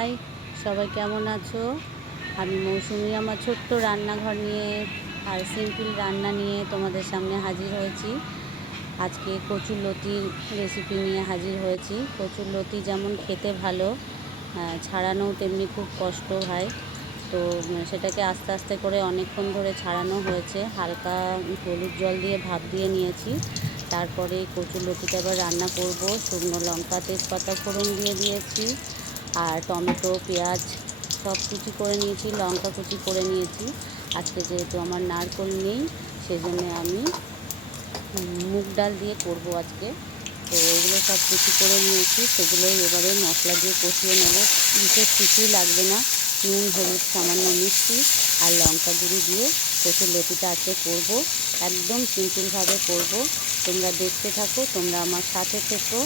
High, সবাই কেমন আছো? আমি মৌসুমি আমার ছোট্ট রান্নাঘর নিয়ে আর সিম্পল রান্না নিয়ে তোমাদের সামনে হাজির হয়েছি। আজকে কচুরলতির রেসিপি নিয়ে হাজির হয়েছি। কচুরলতি যেমন খেতে ভালো, ছাড়ানো তেমনি খুব কষ্ট হয়। তো সেটাকে আস্তে আস্তে করে অনেকক্ষণ ধরে ছাড়ানো হয়েছে। হালকা হলুদ জল দিয়ে ভাপ দিয়ে নিয়েছি। তারপরে কচুরলতিটা এবার রান্না করব। শুকনো লঙ্কা তেজপাতা ফোড়ন দিয়ে দিয়েছি, আর টমেটো পেঁয়াজ সব কুচি করে নিয়েছি, লঙ্কা কুচি করে নিয়েছি। আজকে যেহেতু আমার নারকোল নেই, সেজন্য আমি মুগ ডাল দিয়ে করব আজকে। তো এগুলো সব কুচি করে নিয়েছি, সেগুলোই এবারে মশলা দিয়ে কষিয়ে নেব। বিশেষ কিছুই লাগবে না, নুন হলুদ সামান্য মিষ্টি আর লঙ্কা গুঁড়ি দিয়ে কচুরলতিটা আজকে করব। একদম সিম্পলভাবে করব। তোমরা দেখতে থাকো, তোমরা আমার সাথে থেকো,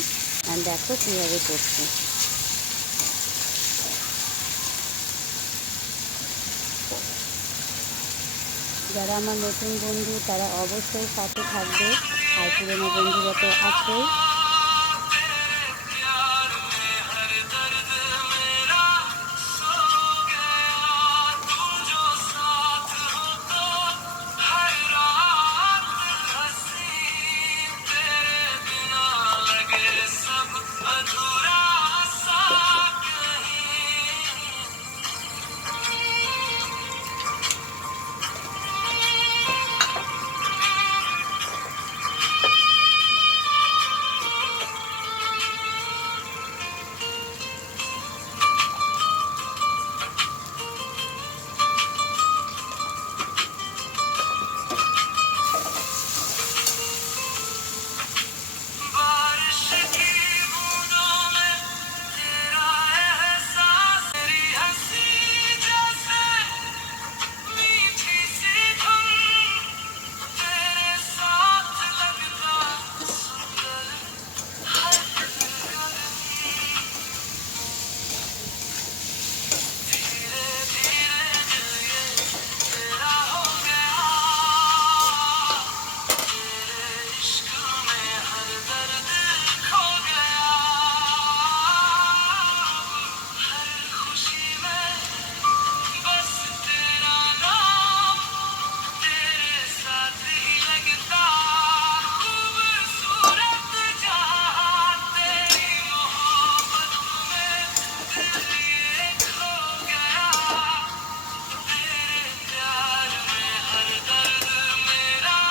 দেখো কীভাবে করছি। যারা আমার নতুন বন্ধু তারা অবশ্যই সাথে থাকবে, আর পুরনো বন্ধুরা তো আছেই।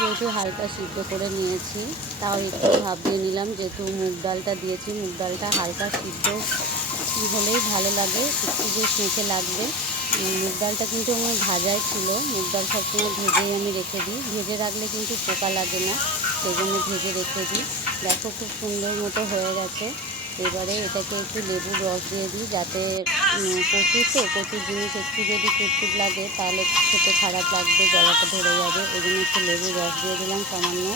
যেহেতু হালকা সিদ্ধ করে নিয়েছি, তাও একটু ভাপ দিয়ে নিলাম। যেহেতু মুগ ডালটা দিয়েছি, মুগ ডালটা হালকা সিদ্ধ হলেই ভালো লাগে, একটু যে সেঁকে লাগবে। মুগ ডালটা কিন্তু আমার ভাজাই ছিল। মুগ ডাল সবসময় ভেজেই আমি রেখে দিই, ভেজে রাখলে কিন্তু পোকা লাগে না, সেই জন্য ভেজে রেখে দিই। দেখো খুব সুন্দর মতো হয়ে গেছে। এবারে এটাকে একটু লেবুর রস দিয়ে দিই, যাতে কচুর জিনিস একটু যদি কুটকুট লাগে তাহলে খেতে খারাপ লাগবে, গলাটা ধরে যাবে। ওই জন্য একটু লেবুর রস দিয়ে দিলাম সামান্য।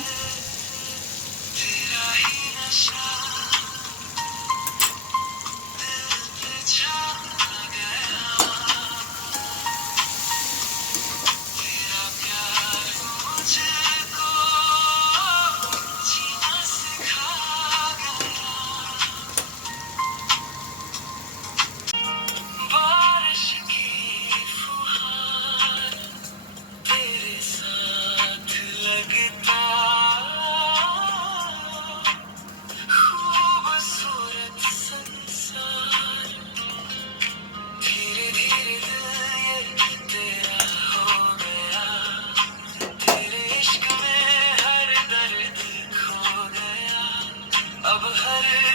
अब हर